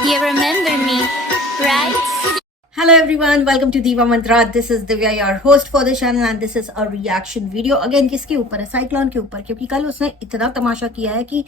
You remember me, right? Hello everyone, welcome to Diva Mantra. This is Divya, your host for the channel, and this is a reaction video. Again, किसके ऊपर है? Cyclone के ऊपर, क्योंकि कल उसने इतना तमाशा किया है कि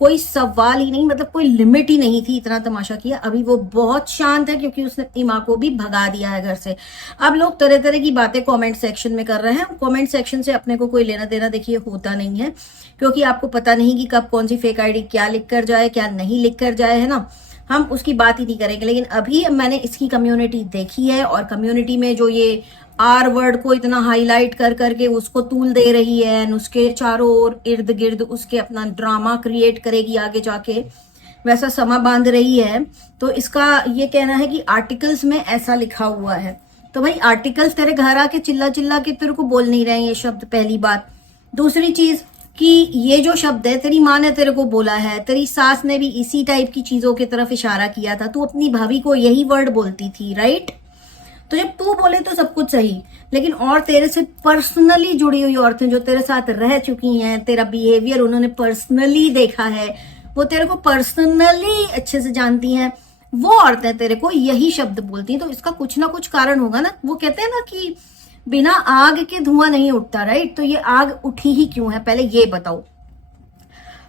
कोई सवाल ही नहीं, मतलब कोई लिमिट ही नहीं थी, इतना तमाशा किया। अभी वो बहुत शांत है क्योंकि उसने अपनी माँ को भी भगा दिया है घर से। अब लोग तरह तरह की बातें कमेंट सेक्शन में कर रहे हैं। कमेंट सेक्शन से अपने को कोई लेना देना देखिए होता नहीं है, क्योंकि आपको पता नहीं कि कब कौन सी फेक आईडी क्या लिख कर जाए, क्या नहीं लिख कर जाए, है ना। हम उसकी बात ही नहीं करेंगे। लेकिन अभी मैंने इसकी कम्युनिटी देखी है, और कम्युनिटी में जो ये आर वर्ड को इतना हाईलाइट कर करके उसको तूल दे रही है, उसके चारों ओर इर्द गिर्द उसके अपना ड्रामा क्रिएट करेगी आगे जाके, वैसा समा बांध रही है। तो इसका ये कहना है कि आर्टिकल्स में ऐसा लिखा हुआ है। तो भाई आर्टिकल्स तेरे घर आके चिल्ला चिल्ला के तेरे को बोल नहीं रहे हैं ये शब्द, पहली बात। दूसरी चीज कि ये जो शब्द है तेरी माँ ने तेरे को बोला है, तेरी सास ने भी इसी टाइप की चीजों की तरफ इशारा किया था। तू अपनी भाभी को यही वर्ड बोलती थी, राइट। तो जब तू बोले तो सब कुछ सही, लेकिन और तेरे से पर्सनली जुड़ी हुई औरतें जो तेरे साथ रह चुकी हैं, तेरा बिहेवियर उन्होंने पर्सनली देखा है, वो तेरे को पर्सनली अच्छे से जानती हैं, वो औरतें तेरे को यही शब्द बोलती हैं। तो इसका कुछ ना कुछ कारण होगा ना। वो कहते हैं ना कि बिना आग के धुआं नहीं उठता, राइट। तो ये आग उठी ही क्यों है, पहले ये बताओ।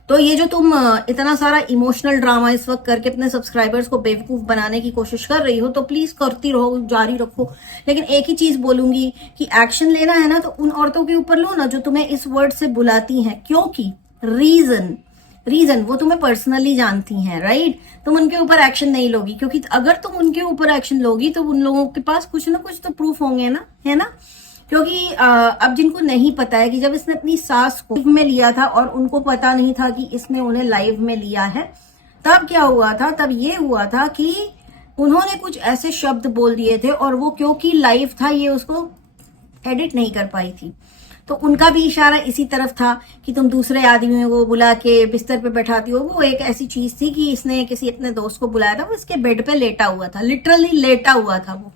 तो ये जो तुम इतना सारा इमोशनल ड्रामा इस वक्त करके अपने सब्सक्राइबर्स को बेवकूफ बनाने की कोशिश कर रही हो, तो प्लीज करती रहो, जारी रखो। लेकिन एक ही चीज बोलूंगी कि एक्शन लेना है ना तो उन औरतों के ऊपर लो ना जो तुम्हें इस वर्ड से बुलाती हैं, क्योंकि रीजन वो तुम्हें पर्सनली जानती हैं, राइट। तुम उनके ऊपर एक्शन नहीं लोगी, क्योंकि अगर तुम उनके ऊपर एक्शन लोगी तो उन लोगों के पास कुछ ना कुछ तो प्रूफ होंगे ना, है ना। क्योंकि अब जिनको नहीं पता है कि जब इसने अपनी सास को लाइव में लिया था और उनको पता नहीं था कि इसने उन्हें लाइव में लिया है, तब क्या हुआ था, तब ये हुआ था कि उन्होंने कुछ ऐसे शब्द बोल दिए थे, और वो क्योंकि लाइव था ये उसको एडिट नहीं कर पाई थी। तो उनका भी इशारा इसी तरफ था कि तुम दूसरे आदमियों को बुला के बिस्तर पे बैठाती हो। वो एक ऐसी चीज थी कि इसने किसी अपने दोस्त को बुलाया था, वो इसके बेड पे लेटा हुआ था, लिटरली लेटा हुआ था वो।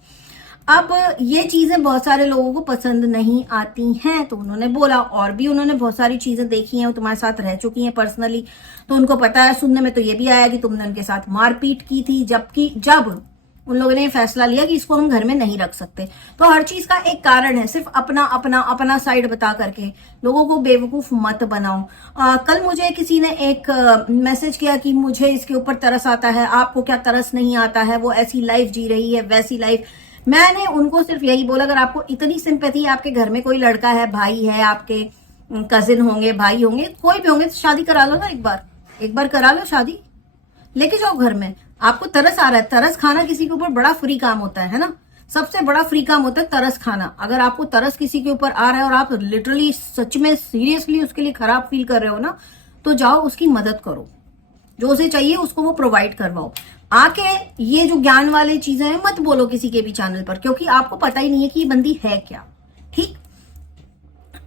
अब ये चीजें बहुत सारे लोगों को पसंद नहीं आती हैं, तो उन्होंने बोला। और भी उन्होंने बहुत सारी चीजें देखी हैं, वो तुम्हारे साथ रह चुकी हैं पर्सनली, तो उनको पता है। सुनने में तो ये भी आया कि तुमने उनके साथ मारपीट की थी, जब उन लोगों ने फैसला लिया कि इसको हम घर में नहीं रख सकते। तो हर चीज का एक कारण है, सिर्फ अपना अपना अपना साइड बता करके लोगों को बेवकूफ मत बनाओ। कल मुझे किसी ने एक मैसेज किया कि मुझे इसके ऊपर तरस आता है, आपको क्या तरस नहीं आता है, वो ऐसी लाइफ जी रही है, वैसी लाइफ। मैंने उनको सिर्फ यही बोला, अगर आपको इतनी सिंपैथी, आपके घर में कोई लड़का है, भाई है, आपके कजिन होंगे, भाई होंगे, कोई भी होंगे, तो शादी करा लो ना। एक बार करा लो शादी, लेके जाओ घर में। आपको तरस आ रहा है, तरस खाना किसी के ऊपर बड़ा फ्री काम होता है ना। सबसे बड़ा फ्री काम होता है तरस खाना। अगर आपको तरस किसी के ऊपर आ रहा है और आप लिटरली सच में सीरियसली उसके लिए खराब फील कर रहे हो ना, तो जाओ उसकी मदद करो, जो उसे चाहिए उसको वो प्रोवाइड करवाओ। आके ये जो ज्ञान वाली चीजें हैं मत बोलो किसी के भी चैनल पर, क्योंकि आपको पता ही नहीं है कि ये बंदी है क्या, ठीक।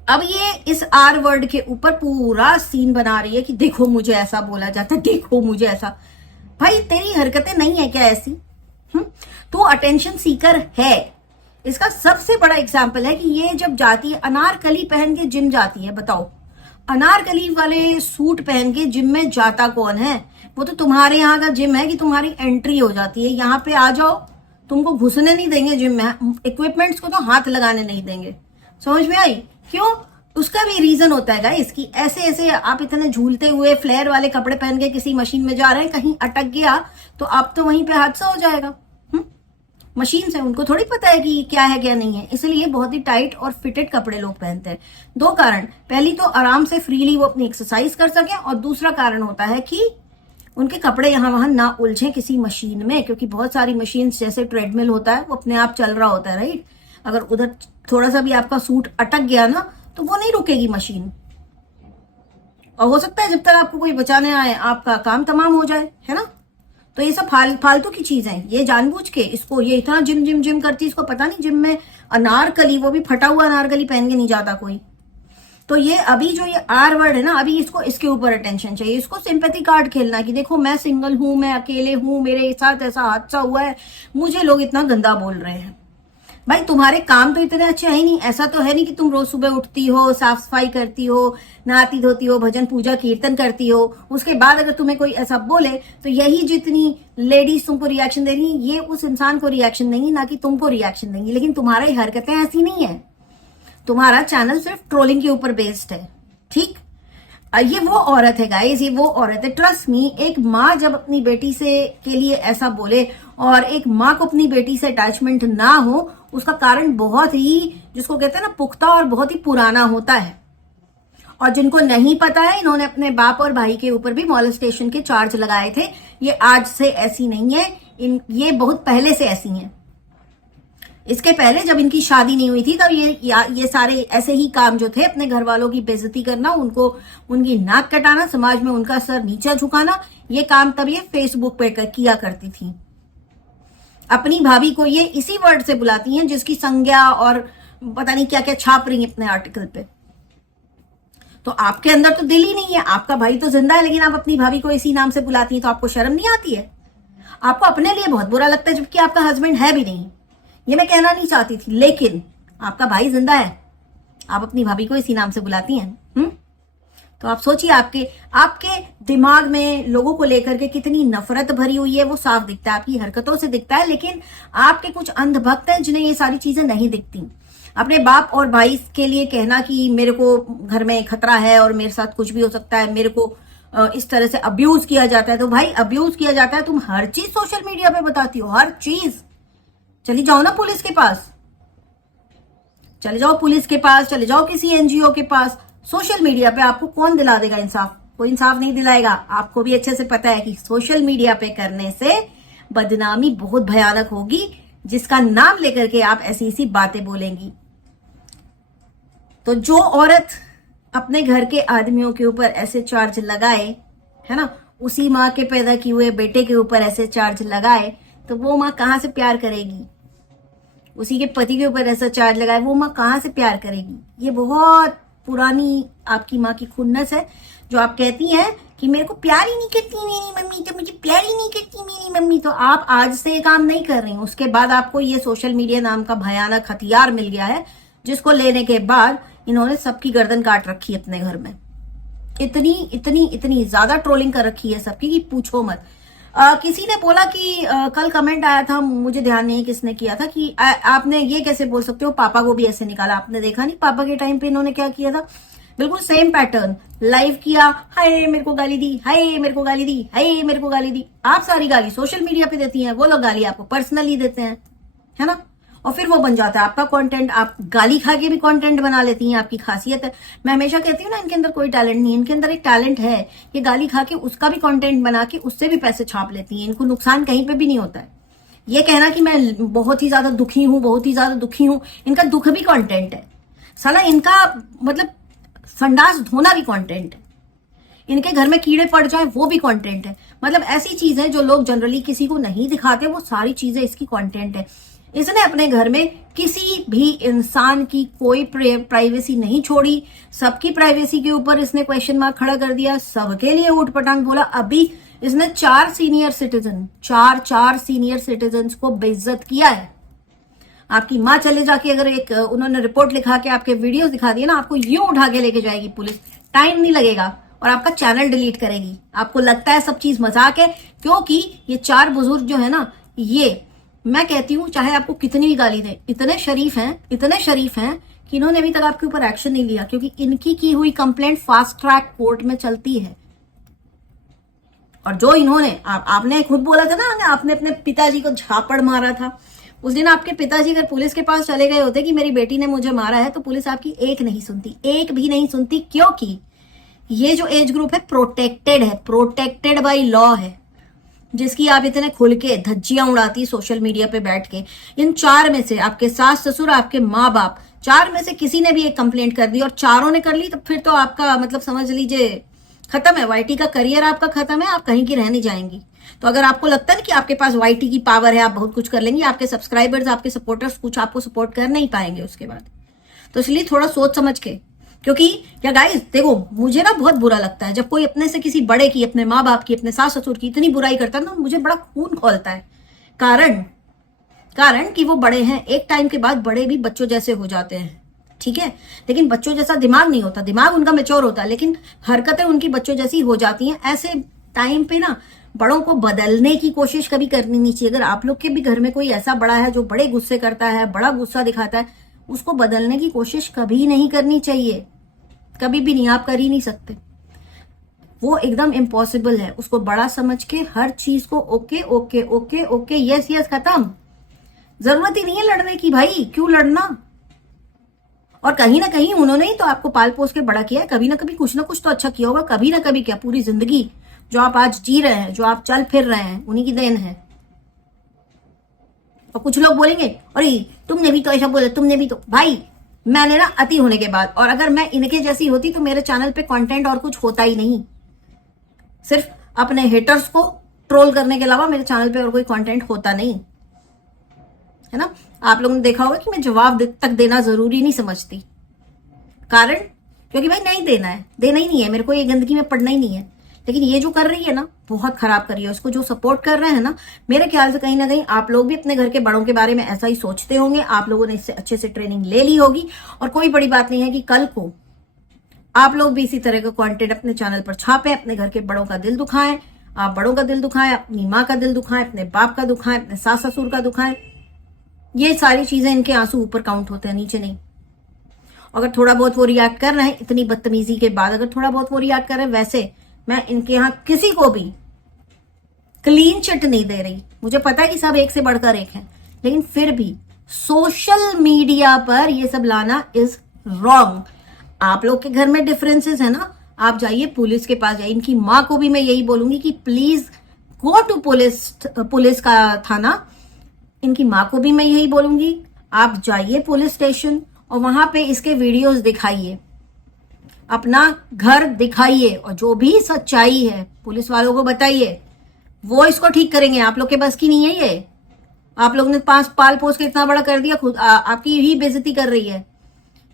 अब ये इस आर वर्ड के ऊपर पूरा सीन बना रही है कि देखो मुझे ऐसा बोला जाता है, देखो मुझे ऐसा। भाई तेरी हरकतें नहीं है क्या ऐसी? तू अटेंशन सीकर है। इसका सबसे बड़ा एग्जाम्पल है कि ये जब जाती है अनारकली पहन के जिम जाती है। बताओ, अनारकली वाले सूट पहन के जिम में जाता कौन है? वो तो तुम्हारे यहाँ का जिम है कि तुम्हारी एंट्री हो जाती है, यहाँ पे आ जाओ, तुमको घुसने नहीं देंगे जिम में, इक्विपमेंट्स को तो हाथ लगाने नहीं देंगे। समझ में आई? क्यों? उसका भी रीजन होता है गाइस कि ऐसे ऐसे आप इतने झूलते हुए फ्लेयर वाले कपड़े पहन के किसी मशीन में जा रहे हैं, कहीं अटक गया तो आप तो वहीं पे हादसा हो जाएगा। मशीन से उनको थोड़ी पता है कि क्या है क्या नहीं है, इसलिए बहुत ही टाइट और फिटेड कपड़े लोग पहनते हैं। दो कारण, पहली तो आराम से फ्रीली वो अपनी एक्सरसाइज कर सके, और दूसरा कारण होता है कि उनके कपड़े यहाँ वहां ना उलझे किसी मशीन में, क्योंकि बहुत सारी मशीन जैसे ट्रेडमिल होता है वो अपने आप चल रहा होता है, राइट। अगर उधर थोड़ा सा भी आपका सूट अटक गया ना तो वो नहीं रुकेगी मशीन, और हो सकता है जब तक आपको कोई बचाने आए आपका काम तमाम हो जाए, है ना। तो ये सब फालतू की चीज है। ये जानबूझ के इसको, ये इतना जिम जिम जिम करती है, इसको पता नहीं जिम में अनारकली, वो भी फटा हुआ अनारकली पहन के नहीं जाता कोई। तो ये अभी जो ये आर वर्ड है ना, अभी इसको इसके ऊपर अटेंशन चाहिए, इसको सिंपैथी कार्ड खेलना कि देखो मैं सिंगल हूं, मैं अकेले हूं, मेरे साथ ऐसा हादसा हुआ है, मुझे लोग इतना गंदा बोल रहे हैं। भाई तुम्हारे काम तो इतने अच्छे है ही नहीं। ऐसा तो है नहीं कि तुम रोज सुबह उठती हो, साफ सफाई करती हो, नहाती धोती हो, भजन पूजा कीर्तन करती हो, उसके बाद अगर तुम्हें कोई ऐसा बोले तो यही जितनी लेडीज तुमको रिएक्शन दे रही है, ये उस इंसान को रिएक्शन देंगी, ना कि तुमको रिएक्शन देंगी। लेकिन तुम्हारी हरकतें ऐसी नहीं है। तुम्हारा चैनल सिर्फ ट्रोलिंग के ऊपर बेस्ड है, ठीक। ये वो औरत है गाइस, ये वो औरत है। ट्रस्ट मी, एक माँ जब अपनी बेटी से के लिए ऐसा बोले और एक माँ को अपनी बेटी से अटैचमेंट ना हो, उसका कारण बहुत ही, जिसको कहते हैं ना, पुख्ता और बहुत ही पुराना होता है। और जिनको नहीं पता है, इन्होंने अपने बाप और भाई के ऊपर भी मॉलेस्टेशन के चार्ज लगाए थे। ये आज से ऐसी नहीं है, ये बहुत पहले से ऐसी हैं। इसके पहले जब इनकी शादी नहीं हुई थी तब ये सारे ऐसे ही काम जो थे, अपने घर वालों की बेइज्जती करना, उनको उनकी नाक कटाना, समाज में उनका सर नीचा झुकाना, ये काम तब ये फेसबुक पे किया करती थी। अपनी भाभी को ये इसी वर्ड से बुलाती हैं जिसकी संज्ञा और पता नहीं क्या क्या छाप रही है अपने आर्टिकल पे। तो आपके अंदर तो दिल ही नहीं है, आपका भाई तो जिंदा है, लेकिन आप अपनी भाभी को इसी नाम से बुलाती हैं, तो आपको शर्म नहीं आती है? आपको अपने लिए बहुत बुरा लगता है, जबकि आपका हस्बैंड है भी नहीं। ये मैं कहना नहीं चाहती थी, लेकिन आपका भाई जिंदा है, आप अपनी भाभी को इसी नाम से बुलाती हैं। तो आप सोचिए, आपके दिमाग में लोगों को लेकर के कितनी नफरत भरी हुई है, वो साफ दिखता है, आपकी हरकतों से दिखता है। लेकिन आपके कुछ अंधभक्त हैं जिन्हें ये सारी चीजें नहीं दिखती। अपने बाप और भाई के लिए कहना कि मेरे को घर में खतरा है और मेरे साथ कुछ भी हो सकता है, मेरे को इस तरह से अब्यूज किया जाता है। तो भाई अब्यूज किया जाता है, तुम हर चीज सोशल मीडिया पे बताती हो, हर चीज। चली जाओ ना पुलिस के पास, चले जाओ पुलिस के पास, चले जाओ किसी एनजीओ के पास। सोशल मीडिया पे आपको कौन दिला देगा इंसाफ? कोई इंसाफ नहीं दिलाएगा। आपको भी अच्छे से पता है कि सोशल मीडिया पे करने से बदनामी बहुत भयानक होगी, जिसका नाम लेकर के आप ऐसी ऐसी बातें बोलेंगी। तो जो औरत अपने घर के आदमियों के ऊपर ऐसे चार्ज लगाए, है ना, उसी माँ के पैदा किए हुए बेटे के ऊपर ऐसे चार्ज लगाए, तो वो माँ कहाँ से प्यार करेगी? उसी के पति के ऊपर ऐसा चार्ज लगाए, वो माँ कहाँ से प्यार करेगी? ये बहुत पुरानी आपकी माँ की खुन्नस है, जो आप कहती हैं कि मेरे को प्यार ही नहीं करती मेरी मम्मी, तो मुझे प्यार ही नहीं करती मेरी मम्मी। तो आप आज से ये काम नहीं कर रही, उसके बाद आपको ये सोशल मीडिया नाम का भयानक हथियार मिल गया है, जिसको लेने के बाद इन्होंने सबकी गर्दन काट रखी है अपने घर में। इतनी इतनी इतनी ज्यादा ट्रोलिंग कर रखी है सबकी कि पूछो मत। किसी ने बोला कि कल कमेंट आया था, मुझे ध्यान नहीं किसने किया था, कि आपने ये कैसे बोल सकते हो, पापा को भी ऐसे निकाला। आपने देखा नहीं पापा के टाइम पे इन्होंने क्या किया था? बिल्कुल सेम पैटर्न, लाइव किया, हाय मेरे को गाली दी, हाय मेरे को गाली दी, हाय मेरे को गाली दी। आप सारी गाली सोशल मीडिया पे देती हैं, वो लोग गाली आपको पर्सनली देते हैं, है ना, और फिर वो बन जाता है आपका कंटेंट। आप गाली खा के भी कंटेंट बना लेती हैं, आपकी खासियत है। मैं हमेशा कहती हूँ ना, इनके अंदर कोई टैलेंट नहीं, इनके अंदर एक टैलेंट है, ये गाली खा के उसका भी कंटेंट बना के उससे भी पैसे छाप लेती हैं। इनको नुकसान कहीं पे भी नहीं होता है। ये कहना कि मैं बहुत ही ज्यादा दुखी हूँ, बहुत ही ज्यादा दुखी हूँ, इनका दुख भी कंटेंट है साला। इनका मतलब संडास धोना भी कंटेंट है, इनके घर में कीड़े पड़ जाए वो भी कंटेंट है। मतलब ऐसी चीजें जो लोग जनरली किसी को नहीं दिखाते, वो सारी चीजें इसकी कंटेंट है। इसने अपने घर में किसी भी इंसान की कोई प्राइवेसी नहीं छोड़ी, सबकी प्राइवेसी के ऊपर इसने क्वेश्चन मार्क खड़ा कर दिया, सबके लिए ऊट पटांग बोला। अभी इसने चार सीनियर सिटीजन को बेइज्जत किया है। आपकी माँ चले जाके अगर एक उन्होंने रिपोर्ट लिखा के आपके वीडियोस दिखा दिए ना, आपको यूं उठा के लेके जाएगी पुलिस, टाइम नहीं लगेगा, और आपका चैनल डिलीट करेगी। आपको लगता है सब चीज मजाक है, क्योंकि ये चार बुजुर्ग जो है ना, ये मैं कहती हूँ चाहे आपको कितनी भी गाली दें, इतने शरीफ हैं कि इन्होंने अभी तक आपके ऊपर एक्शन नहीं लिया, क्योंकि इनकी की हुई कंप्लेंट फास्ट ट्रैक कोर्ट में चलती है। और जो इन्होंने आपने खुद बोला था ना, आपने अपने पिताजी को झापड़ मारा था, उस दिन आपके पिताजी अगर पुलिस के पास चले गए होते कि मेरी बेटी ने मुझे मारा है, तो पुलिस आपकी एक नहीं सुनती, एक भी नहीं सुनती, क्योंकि ये जो एज ग्रुप है प्रोटेक्टेड बाय लॉ है, जिसकी आप इतने खुल के धज्जियां उड़ाती सोशल मीडिया पे बैठ के। इन चार में से आपके सास ससुर, आपके माँ बाप, चार में से किसी ने भी एक कंप्लेंट कर दी और चारों ने कर ली, तो फिर तो आपका मतलब समझ लीजिए खत्म है, वाईटी का करियर आपका खत्म है, आप कहीं की रह नहीं जाएंगी। तो अगर आपको लगता है कि आपके पास वाईटी की पावर है, आप बहुत कुछ कर लेंगी, आपके सब्सक्राइबर्स, आपके सपोर्टर्स कुछ आपको सपोर्ट कर नहीं पाएंगे उसके बाद। तो इसलिए थोड़ा सोच समझ के, क्योंकि या गाइस देखो, मुझे ना बहुत बुरा लगता है जब कोई अपने से किसी बड़े की, अपने माँ बाप की, अपने सास ससुर की इतनी बुराई करता है ना, मुझे बड़ा खून खौलता है। कारण कि वो बड़े हैं, एक टाइम के बाद बड़े भी बच्चों जैसे हो जाते हैं, ठीक है। लेकिन बच्चों जैसा दिमाग नहीं होता, दिमाग उनका मैच्योर होता है, लेकिन हरकतें उनकी बच्चों जैसी हो जाती हैं। ऐसे टाइम पे ना बड़ों को बदलने की कोशिश कभी करनी नहीं चाहिए। अगर आप लोग के भी घर में कोई ऐसा बड़ा है जो बड़े गुस्से करता है, बड़ा गुस्सा दिखाता है, उसको बदलने की कोशिश कभी नहीं करनी चाहिए, कभी भी नहीं, आप कर ही नहीं सकते। वो एकदम इम्पॉसिबल है। उसको बड़ा समझ के हर चीज को okay okay okay okay, yes yes, खत्म। जरूरत ही नहीं है लड़ने की भाई, क्यों लड़ना। और कहीं ना कहीं उन्होंने ही तो आपको पाल पोस के बड़ा किया है, कभी ना कभी कुछ ना कुछ तो अच्छा किया होगा, कभी ना कभी क्या, पूरी जिंदगी जो आप आज जी रहे हैं, जो आप चल फिर रहे हैं, उन्हीं की देन है। और कुछ लोग बोलेंगे अरे तुमने भी तो ऐसा बोला, तुमने भी तो। भाई मैंने ना अति होने के बाद, और अगर मैं इनके जैसी होती तो मेरे चैनल पे कंटेंट और कुछ होता ही नहीं। सिर्फ अपने हेटर्स को ट्रोल करने के अलावा मेरे चैनल पे और कोई कंटेंट होता नहीं है ना। आप लोगों ने देखा होगा कि मैं जवाब तक देना जरूरी नहीं समझती, कारण क्योंकि भाई नहीं देना है, देना ही नहीं है मेरे को, ये गंदगी में पड़ना ही नहीं है। लेकिन ये जो कर रही है ना, बहुत खराब कर रही है। उसको जो सपोर्ट कर रहे हैं ना, मेरे ख्याल से कहीं ना कहीं आप लोग भी अपने घर के बड़ों के बारे में ऐसा ही सोचते होंगे। आप लोगों ने इससे अच्छे से ट्रेनिंग ले ली होगी, और कोई बड़ी बात नहीं है कि कल को आप लोग भी इसी तरह का कंटेंट अपने चैनल पर छापें, अपने घर के बड़ों का दिल दुखाएं, आप बड़ों का दिल दुखाएं, अपनी माँ का दिल दुखाएं, अपने बाप का दुखाएं, अपने सास ससुर का दुखाएं। ये सारी चीजें, इनके आंसू ऊपर काउंट होते हैं, नीचे नहीं। अगर थोड़ा बहुत वो रिएक्ट कर रहे हैं इतनी बदतमीजी के बाद, अगर थोड़ा बहुत वो रिएक्ट कर रहे हैं, वैसे मैं इनके यहाँ किसी को भी क्लीन चिट नहीं दे रही। मुझे पता है कि सब एक से बढ़कर एक है, लेकिन फिर भी सोशल मीडिया पर ये सब लाना इज रॉन्ग। आप लोग के घर में डिफरेंसेस है ना, आप जाइए पुलिस के पास जाइए। इनकी माँ को भी मैं यही बोलूंगी कि प्लीज गो टू पुलिस का थाना। इनकी माँ को भी मैं यही बोलूंगी, आप जाइए पुलिस स्टेशन और वहां पे इसके वीडियोस दिखाइए, अपना घर दिखाइए, और जो भी सच्चाई है पुलिस वालों को बताइए, वो इसको ठीक करेंगे। आप लोग के बस की नहीं है ये। आप लोग ने पाल पोस के इतना बड़ा कर दिया, खुद आपकी ही बेइज्जती कर रही है।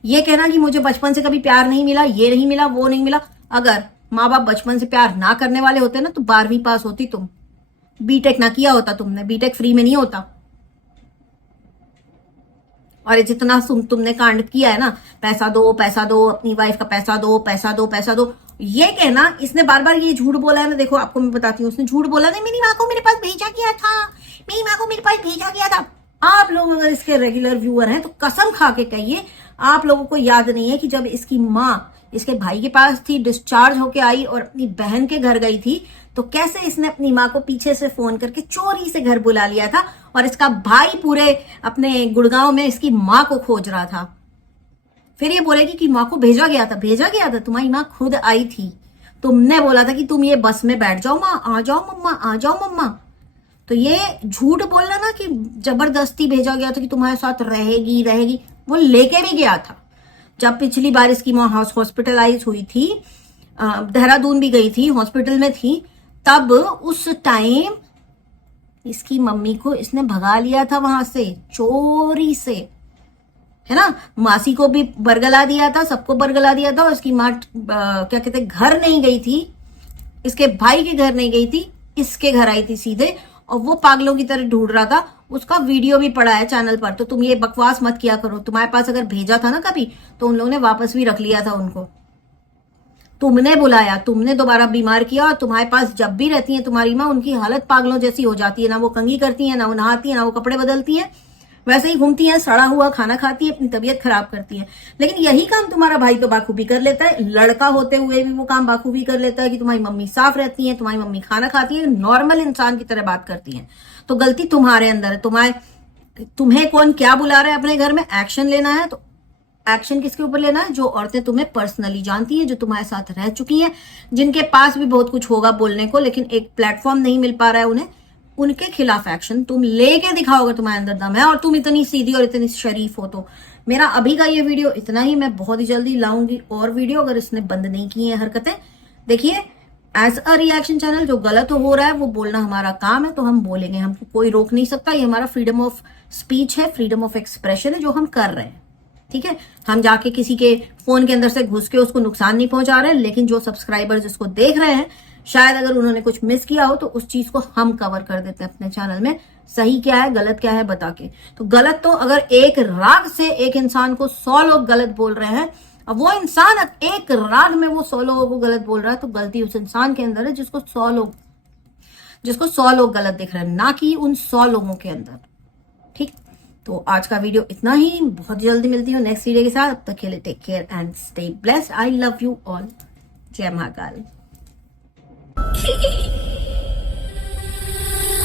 ये कहना कि मुझे बचपन से कभी प्यार नहीं मिला, ये नहीं मिला, वो नहीं मिला। अगर माँ बाप बचपन से प्यार ना करने वाले होते ना, तो 12वीं पास होती तुम, बीटेक ना किया होता तुमने। बीटेक फ्री में नहीं होता। और जितना तुमने कांड किया है ना, पैसा दो, अपनी वाइफ का पैसा दो, पैसा दो, पैसा दो, ये कहना, इसने बार बार ये झूठ बोला है ना। देखो आपको मैं बताती हूँ, उसने झूठ बोला नहीं, मेरी माँ को मेरे पास भेजा गया था, मेरी माँ को मेरे पास भेजा गया था। आप लोग अगर इसके रेगुलर व्यूअर हैं तो कसम खा के कहिए, आप लोगों को याद नहीं है कि जब इसकी माँ इसके भाई के पास थी, डिस्चार्ज होके आई और अपनी बहन के घर गई थी, तो कैसे इसने अपनी माँ को पीछे से फोन करके चोरी से घर बुला लिया था, और इसका भाई पूरे अपने गुड़गांव में इसकी माँ को खोज रहा था। फिर ये बोलेगी कि माँ को भेजा गया था। भेजा गया था? तुम्हारी माँ खुद आई थी, तुमने बोला था कि तुम ये बस में बैठ जाओ माँ, आ जाओ मम्मा, आ जाओ मम्मा। तो ये झूठ बोलना ना कि जबरदस्ती भेजा गया था कि तुम्हारे साथ रहेगी रहेगी, वो लेके भी गया था। जब पिछली बार इसकी माँ हॉस्पिटलाइज हुई थी, देहरादून भी गई थी, हॉस्पिटल में थी, तब उस टाइम इसकी मम्मी को इसने भगा लिया था वहां से चोरी से, है ना। मासी को भी बरगला दिया था, सबको बरगला दिया था। और इसकी माँ क्या कहते घर नहीं गई थी, इसके भाई के घर नहीं गई थी, इसके घर आई थी सीधे, और वो पागलों की तरह ढूंढ रहा था। उसका वीडियो भी पड़ा है चैनल पर। तो तुम ये बकवास मत किया करो। तुम्हारे पास अगर भेजा था ना कभी, तो उन लोगों ने वापस भी रख लिया था उनको। तुमने बुलाया, तुमने दोबारा बीमार किया, और तुम्हारे पास जब भी रहती है तुम्हारी माँ, उनकी हालत पागलों जैसी हो जाती है। ना वो कंघी करती है, ना वो नहाती है, ना वो कपड़े बदलती है, वैसे ही घूमती है, सड़ा हुआ खाना खाती है, अपनी तबीयत खराब करती है। लेकिन यही काम तुम्हारा भाई तो बाखूबी कर लेता है। लड़का होते हुए भी वो काम बाखूबी कर लेता है कि तुम्हारी मम्मी साफ रहती है, तुम्हारी मम्मी खाना खाती है, नॉर्मल इंसान की तरह बात करती है। तो गलती तुम्हारे अंदर है। तुम्हें कौन क्या बुला रहा है अपने घर में, एक्शन लेना है तो एक्शन किसके ऊपर लेना है? जो औरतें तुम्हें पर्सनली जानती है, जो तुम्हारे साथ रह चुकी हैं, जिनके पास भी बहुत कुछ होगा बोलने को, लेकिन एक प्लेटफॉर्म नहीं मिल पा रहा है उन्हें, उनके खिलाफ एक्शन तुम लेके दिखाओगे। तुम्हारे अंदर दम है, और तुम इतनी सीधी और इतनी शरीफ हो। तो मेरा अभी का ये वीडियो इतना ही। मैं बहुत ही जल्दी लाऊंगी और वीडियो, अगर इसने बंद नहीं की है हरकतें। देखिए, एज अ रिएक्शन चैनल जो गलत हो रहा है वो बोलना हमारा काम है, तो हम बोलेंगे, हमको कोई रोक नहीं सकता। ये हमारा फ्रीडम ऑफ स्पीच है, फ्रीडम ऑफ एक्सप्रेशन है जो हम कर रहे हैं, ठीक है। हम जाके किसी के फोन के अंदर से घुस के उसको नुकसान नहीं पहुंचा रहे हैं। लेकिन जो सब्सक्राइबर्स इसको देख रहे हैं, शायद अगर उन्होंने कुछ मिस किया हो तो उस चीज को हम कवर कर देते हैं अपने चैनल में, सही क्या है गलत क्या है बता के। तो गलत तो अगर एक राग से एक इंसान को 100 लोग गलत बोल रहे हैं, अब वो इंसान एक राग में वो 100 लोगों को गलत बोल रहा है, तो गलती उस इंसान के अंदर है जिसको 100 लोग गलत दिख रहे हैं, ना कि उन 100 लोगों के अंदर। ठीक, तो आज का वीडियो इतना ही, बहुत जल्दी मिलती हूँ नेक्स्ट वीडियो के साथ। तब तक के लिए take care and stay blessed. I love you all. जय महाकाल।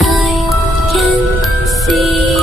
I can see